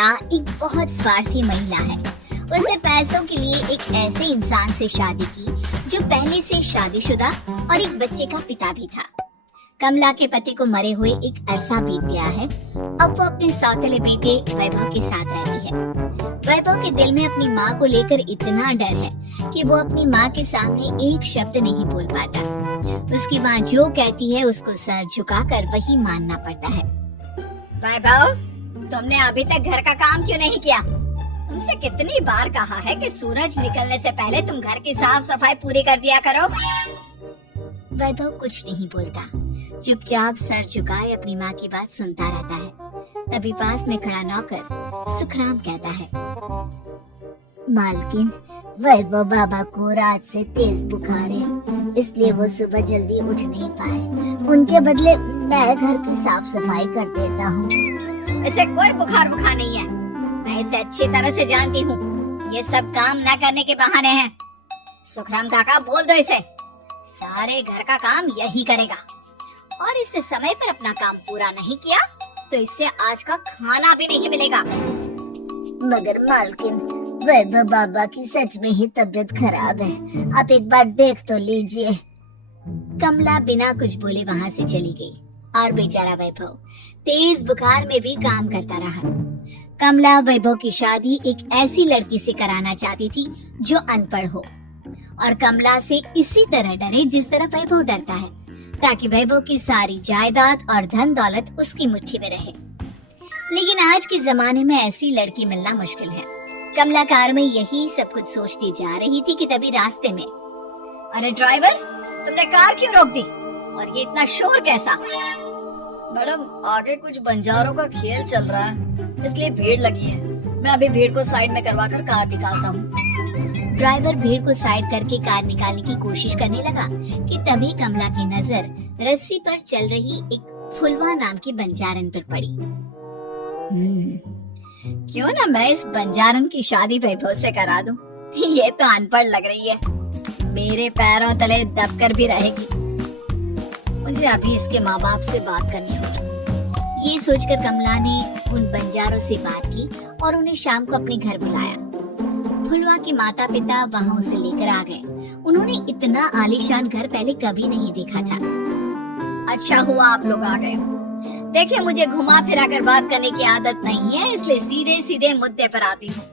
पिता एक बहुत स्वार्थी महिला है। उसने पैसों के लिए एक ऐसे इंसान से शादी की जो पहले से शादीशुदा और एक बच्चे का पिता भी था। कमला के पति को मरे हुए एक अरसा बीत गया है। अब वो अपने सौतेले बेटे वैभव के साथ रहती है। वैभव के दिल में अपनी माँ को लेकर इतना डर है कि वो अपनी माँ के सामने एक शब्द नहीं बोल पाता। उसकी माँ जो कहती है उसको सर झुकाकर वही मानना पड़ता है। वैभव, तुमने अभी तक घर का काम क्यों नहीं किया? तुमसे कितनी बार कहा है कि सूरज निकलने से पहले तुम घर की साफ सफाई पूरी कर दिया करो। वैभव कुछ नहीं बोलता, चुपचाप सर झुकाए अपनी माँ की बात सुनता रहता है। तभी पास में खड़ा नौकर सुखराम कहता है, मालकिन, वैभव बाबा को रात से तेज बुखार है, इसलिए वो सुबह जल्दी उठ नहीं पाए। उनके बदले मैं घर की साफ सफाई कर देता हूँ। इसे कोई बुखार नहीं है, मैं इसे अच्छी तरह से जानती हूँ। ये सब काम न करने के बहाने हैं। सुखराम काका, बोल दो इसे, सारे घर का काम यही करेगा, और इससे समय पर अपना काम पूरा नहीं किया तो इससे आज का खाना भी नहीं मिलेगा। मगर मालकिन, वैभव बाबा की सच में ही तबीयत खराब है, आप एक बार देख तो लीजिए। कमला बिना कुछ बोले वहाँ से चली गई और बेचारा वैभव तेज बुखार में भी काम करता रहा। कमला वैभव की शादी एक ऐसी लड़की से कराना चाहती थी जो अनपढ़ हो और कमला से इसी तरह डरे जिस तरह वैभव डरता है, ताकि वैभव की सारी जायदाद और धन दौलत उसकी मुट्ठी में रहे। लेकिन आज के जमाने में ऐसी लड़की मिलना मुश्किल है। कमला कार में यही सब कुछ सोचती जा रही थी कि तभी रास्ते में, अरे ड्राइवर, तुमने कार क्यों रोक दी? और ये इतना शोर कैसा? मैडम, आगे कुछ बंजारों का खेल चल रहा है, इसलिए भीड़ लगी है। मैं अभी भीड़ को साइड में करवाकर कार निकालता हूँ। ड्राइवर भीड़ को साइड करके कार निकालने की कोशिश करने लगा कि तभी कमला की नजर रस्सी पर चल रही एक फुलवा नाम की बंजारन पर पड़ी। क्यों ना मैं इस बंजारन की शादी वैभव से करा दूं? ये तो अनपढ़ लग रही है, मेरे पैरों तले दबकर भी रहेगी। मुझे अभी इसके माँ बाप से बात करनी होगी। ये सोचकर कमला ने उन बंजारों से बात की और उन्हें शाम को अपने घर बुलाया। फुलवा के माता पिता वहाँ उसे लेकर आ गए। उन्होंने इतना आलीशान घर पहले कभी नहीं देखा था। अच्छा हुआ आप लोग आ गए। देखिए, मुझे घुमा फिरा कर बात करने की आदत नहीं है, इसलिए सीधे सीधे मुद्दे पर आती हूँ।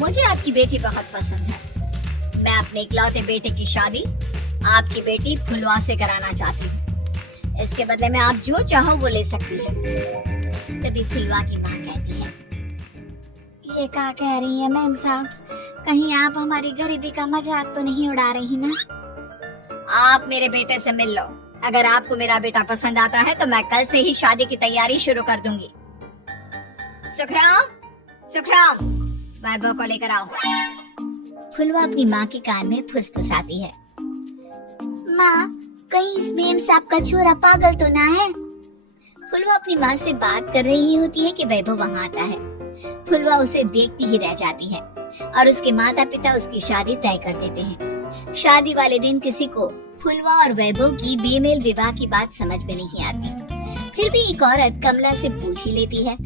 मुझे आपकी बेटी बहुत पसंद है। मैं अपने इकलौते बेटे की शादी आपकी बेटी फुलवा से कराना चाहती हूँ। इसके बदले में आप जो चाहो वो ले सकती है। तभी फुलवा की माँ कहती है, ये क्या कह रही है मैम साहब? कहीं आप हमारी गरीबी का मजाक तो नहीं उड़ा रही ना? आप मेरे बेटे से मिल लो। अगर आपको मेरा बेटा पसंद आता है तो मैं कल से ही शादी की तैयारी शुरू कर दूंगी। सुखराम, वैभव को लेकर आओ। फुलवा अपनी माँ के कान में फुसफुसाती है, माँ, कहीं इस मेम साहब का छोरा पागल तो ना है? फुलवा अपनी माँ से बात कर रही होती है कि वैभव वहाँ आता है। फुलवा उसे देखती ही रह जाती है और उसके माता पिता उसकी शादी तय कर देते हैं। शादी वाले दिन किसी को फुलवा और वैभव की बेमेल विवाह की बात समझ में नहीं आती। फिर भी एक औरत कमला से पूछ ही लेती है,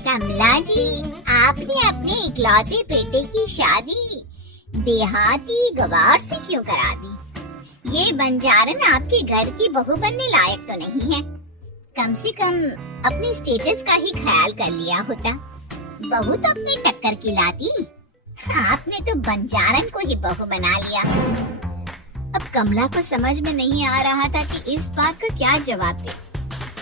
कमला जी, आपने अपने इकलौते बेटे की शादी देहाती गवार से क्यों करा दी? ये बंजारन आपके घर की बहू बनने लायक तो नहीं है। कम से कम अपने स्टेटस का ही ख्याल कर लिया होता। बहू तो अपनी टक्कर की लाती। आपने तो बंजारन को ही बहू बना लिया। अब कमला को समझ में नहीं आ रहा था कि इस बात का क्या जवाब दे।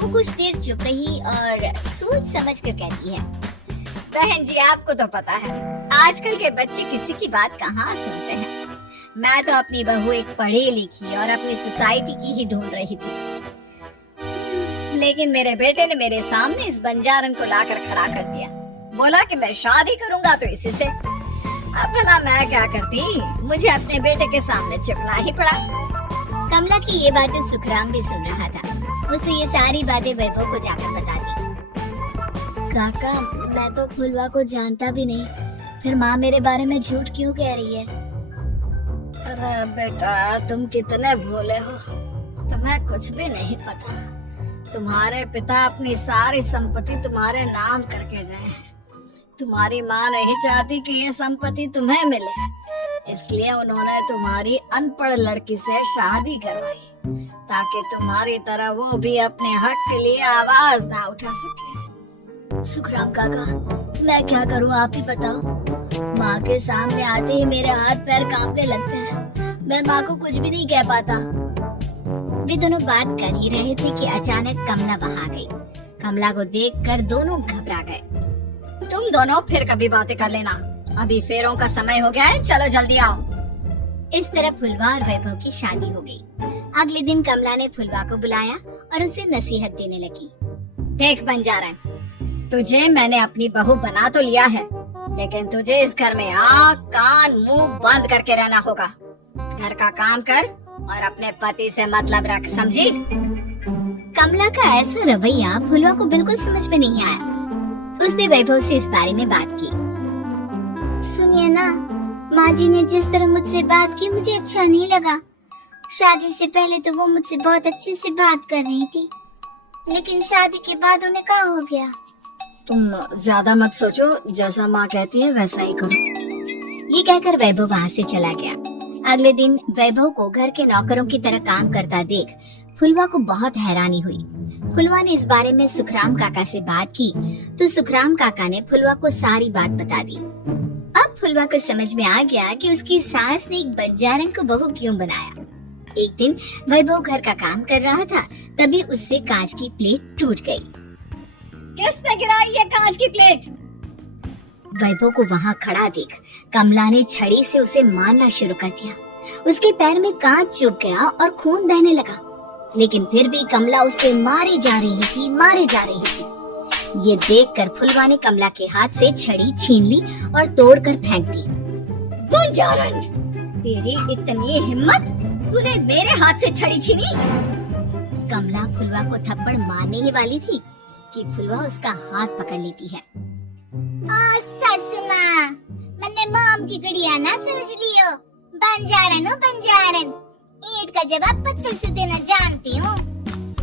वो कुछ देर चुप रही और सोच समझ कर कहती है, बहन जी, आपको तो पता है आजकल के बच्चे किसी की बात कहाँ सुनते हैं। मैं तो अपनी बहू एक पढ़ी लिखी और अपनी सोसाइटी की ही ढूंढ रही थी, लेकिन मेरे बेटे ने मेरे सामने इस बंजारन को लाकर खड़ा कर दिया। बोला कि मैं शादी करूंगा तो इसी से। अब भला मैं क्या करती? मुझे अपने बेटे के सामने झुकना ही पड़ा। कमला की ये बातें सुखराम भी सुन रहा था। उसने ये सारी बातें वैभव को जाकर बता दी। काका, मैं तो फुलवा को जानता भी नहीं, फिर माँ मेरे बारे में झूठ क्यों कह रही है? अरे बेटा, तुम कितने भोले हो, तुम्हें कुछ भी नहीं पता। तुम्हारे पिता अपनी सारी संपत्ति तुम्हारे नाम करके गए हैं। तुम्हारी माँ नहीं चाहती कि ये संपत्ति तुम्हें मिले, इसलिए उन्होंने तुम्हारी अनपढ़ लड़की से शादी करवाई ताकि तुम्हारी तरह वो भी अपने हक के लिए आवाज ना उठा सके। सुखराम काका, मैं क्या करूं, आप ही बताओ। माँ के सामने आते ही मेरे हाथ पैर कांपने लगते हैं। मैं माँ को कुछ भी नहीं कह पाता। वे दोनों बात कर ही रहे थे कि अचानक कमला वहां आ गई। कमला को देखकर दोनों घबरा गए। तुम दोनों फिर कभी बातें कर लेना, अभी फेरों का समय हो गया है, चलो जल्दी आओ। इस तरह फुलवा और वैभव की शादी हो गई। अगले दिन कमला ने फुलवा को बुलाया और उसे नसीहत देने लगी। देख बंजारन, तुझे मैंने अपनी बहू बना तो लिया है, लेकिन तुझे इस घर में आँख कान मुंह बंद करके रहना होगा। घर का काम कर और अपने पति से मतलब रख, समझी? कमला का ऐसा रवैया फुलवा को बिल्कुल समझ में नहीं आया। उसने वैभव से इस बारे में बात की। सुनिए ना, माँ जी ने जिस तरह मुझसे बात की मुझे अच्छा नहीं लगा। शादी से पहले तो वो मुझसे बहुत अच्छे से बात कर रही थी, लेकिन शादी के बाद उन्हें क्या हो गया? तुम ज्यादा मत सोचो, जैसा माँ कहती है वैसा ही करो। ये कहकर वैभव वहाँ से चला गया। अगले दिन वैभव को घर के नौकरों की तरह काम करता देख फुलवा को बहुत हैरानी हुई। फुलवा ने इस बारे में सुखराम काका से बात की तो सुखराम काका ने फुलवा को सारी बात बता दी। अब फुलवा को समझ में आ गया कि उसकी सास ने एक बंजारन को बहू क्यों बनाया। एक दिन वैभव घर का काम कर रहा था, तभी उससे कांच की प्लेट टूट गई। किसने गिराई ये कांच की प्लेट? वैभव को वहाँ खड़ा देख कमला ने छड़ी से उसे मारना शुरू कर दिया। उसके पैर में कांच चुभ गया और खून बहने लगा, लेकिन फिर भी कमला उससे मारे जा रही थी। ये देखकर फुलवा ने कमला के हाथ से छड़ी छीन ली और तोड़कर फेंक दी। बंजारन, तेरी इतनी हिम्मत, तूने मेरे हाथ से छड़ी छीनी? कमला फुलवा को थप्पड़ मारने ही वाली थी कि फुलवा उसका हाथ पकड़ लेती है। सस माँ, मैंने मॉम की गुड़िया ना समझ लियो। बंजारन, ईंट का जवाब पत्थर से देना जानती हूँ।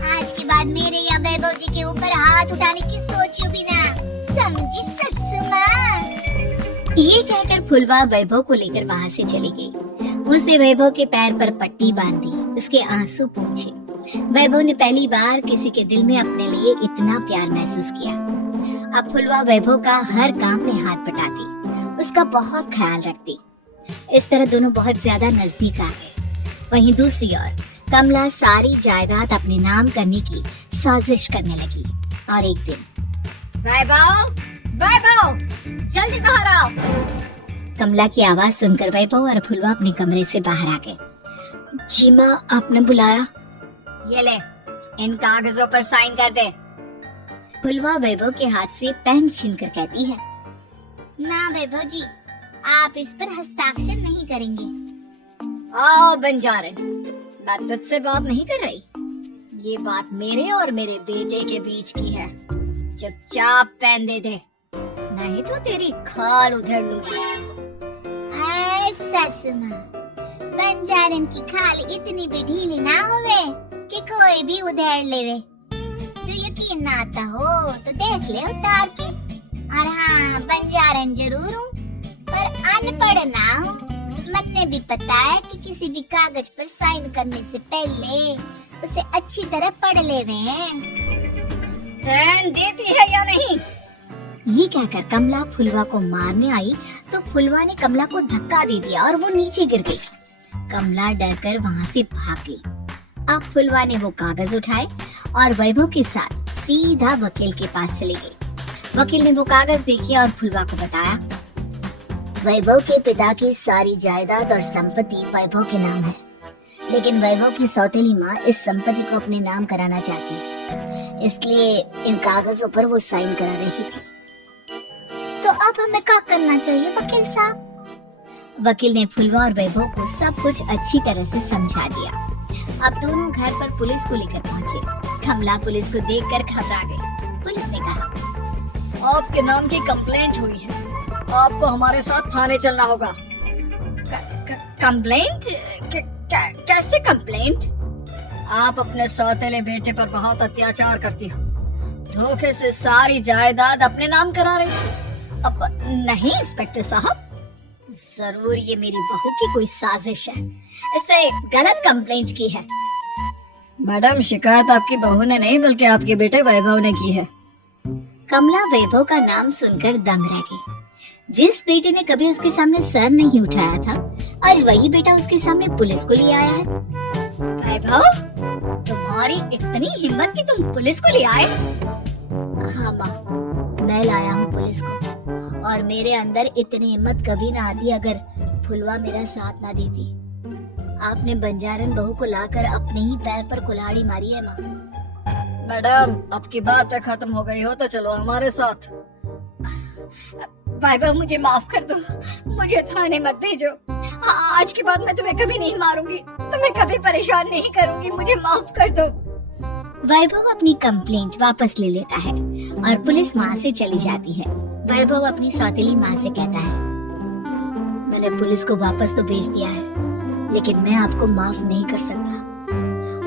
आज के बाद मेरे या वैभव जी के ऊपर हाथ उठाने की सोचो भी ना, समझी सस माँ? ये कहकर फुलवा वैभव को लेकर वहाँ से चली गई। उसने वैभव के पैर पर पट्टी बांधी, उसके आंसू पोंछे। वैभव ने पहली बार किसी के दिल में अपने लिए इतना प्यार महसूस किया। अब फुलवा वैभव का हर काम में हाथ बटाती, उसका बहुत ख्याल रखती। इस तरह दोनों बहुत ज्यादा नजदीक आ गए। वहीं दूसरी ओर कमला सारी जायदाद अपने नाम करने की साजिश करने लगी। और एक दिन, वैभव, जल्दी बाहर आओ। कमला की आवाज सुनकर वैभव और फुलवा अपने कमरे से बाहर आ गए। जी माँ, आपने बुलाया? ये ले, इन कागजों पर साइन कर दे। फुलवा वैभव के हाथ से पेन छीनकर कहती है, ना वैभव जी, आप इस पर हस्ताक्षर नहीं करेंगे। बंजारन, मैं तुझसे बात नहीं कर रही। ये बात मेरे और मेरे बेटे के बीच की है। चुपचाप पेन दे दे, नहीं तो तेरी खाल उधेड़ लूंगी। सस माँ, बंजारन की खाल इतनी भी ढीली ना होवे कि कोई भी उधेड़ लेवे। जो यकीन ना आता हो तो देख ले उतार के। और हाँ, बंजारन जरूर हूँ पर अनपढ़ ना हूँ। मैंने भी पता है कि किसी भी कागज पर साइन करने से पहले उसे अच्छी तरह पढ़ लेवे। पेन देती है या नहीं? ये कहकर कमला फुलवा को मारने आई तो फुलवा ने कमला को धक्का दे दिया और वो नीचे गिर गई। कमला डरकर वहाँ से भाग गई। अब फुलवा ने वो कागज उठाए और वैभव के साथ सीधा वकील के पास चली गई। वकील ने वो कागज देखे और फुलवा को बताया, वैभव के पिता की सारी जायदाद और संपत्ति वैभव के नाम है, लेकिन वैभव की सौतेली माँ इस संपत्ति को अपने नाम कराना चाहती है, इसलिए इन कागजों पर वो साइन करा रही थी। तो अब हमें क्या करना चाहिए वकील साहब? वकील ने फुलवा और वैभव को सब कुछ अच्छी तरह से समझा दिया। अब दोनों घर पर पुलिस को लेकर पहुँचे। कमला पुलिस को देखकर घबरा गई। पुलिस ने कहा, आपके नाम की कंप्लेंट हुई है, आपको हमारे साथ थाने चलना होगा। कंप्लेंट? कैसे कंप्लेंट? आप अपने सौतेले बेटे पर बहुत अत्याचार करती हो, धोखे से सारी जायदाद अपने नाम करा रही थी अब नहीं इंस्पेक्टर साहब, जरूर ये मेरी बहू की कोई साजिश है, इसने गलत कंप्लेंट की है। मैडम, शिकायत आपकी बहू ने नहीं बल्कि आपके बेटे वैभव ने की है। कमला वैभव का नाम सुनकर दंग रह गई। जिस बेटे ने कभी उसके सामने सर नहीं उठाया था, आज वही बेटा उसके सामने पुलिस को ले आया है। वैभव, तुम्हारी इतनी हिम्मत कि तुम पुलिस को ले आए? हाँ माँ, मैं लाया हूँ पुलिस को, और मेरे अंदर इतनी हिम्मत कभी ना आती अगर फुलवा मेरा साथ ना देती। आपने बंजारन बहू को लाकर अपने ही पैर पर कुल्हाड़ी मारी है माँ। मैडम, आपकी बात खत्म हो गई हो तो चलो हमारे साथ। वैभव, मुझे माफ कर दो, मुझे थाने मत भेजो। आज के बाद मैं तुम्हें कभी नहीं मारूंगी, तुम्हें कभी परेशान नहीं करूंगी, मुझे माफ कर दो। वैभव अपनी कंप्लेंट वापस ले लेता है और पुलिस वहाँ से चली जाती है। वैभव अपनी सौतेली माँ से कहता है, मैंने पुलिस को वापस तो भेज दिया है, लेकिन मैं आपको माफ नहीं कर सकता।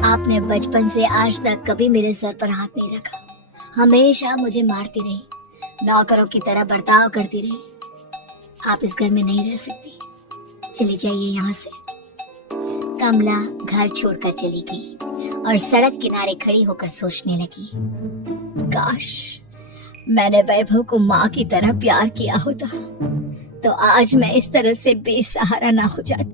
आपने बचपन से आज तक कभी मेरे सर पर हाथ नहीं रखा, हमेशा मुझे मारती रही, नौकरों की तरह बर्ताव करती रही। आप इस घर में नहीं रह सकती, चली जाइए यहाँ से। कमला घर छोड़कर चली गई और सड़क किनारे खड़ी होकर सोचने लगी, काश मैंने वैभव को माँ की तरह प्यार किया होता तो आज मैं इस तरह से बेसहारा ना हो जाती।